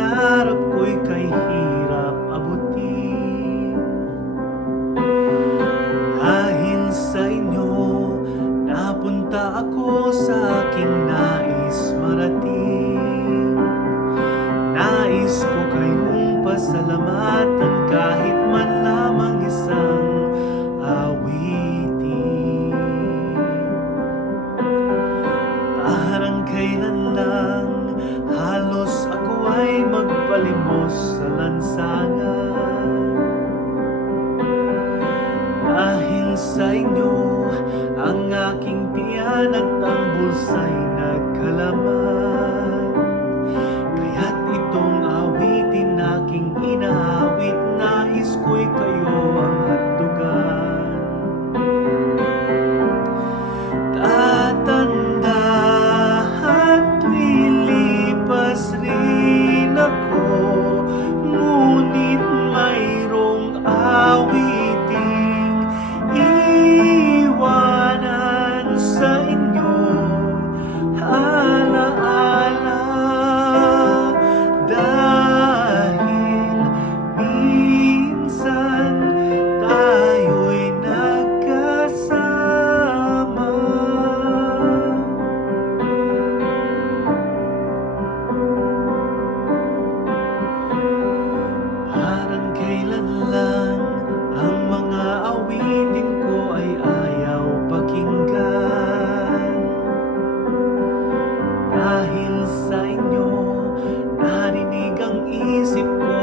pangarap ko'y kay hirap abutin. Dahil sa inyo, napunta ako sa aking nais marating. Nais ko kayong pasalamatan kahit man lamang isang awitin. Parang kailan lang halos ako ay magpalimos sa lansangan. Dahil sa inyo, ang aking tiyan at ang bulsa'y nagkalaman. Kaya't itong awitin aking inaawit, nais ko'y kayo ang hatugan. Tatanda at lilipas rin ako, ngunit mayroong awiting iwanan sa inyo. Alaala, dahil minsan tayo'y nagkasama. Parang kailan lang ang mga awitin ko ay ayaw pakinggan. Dahil sa inyo, narinig ang isip ko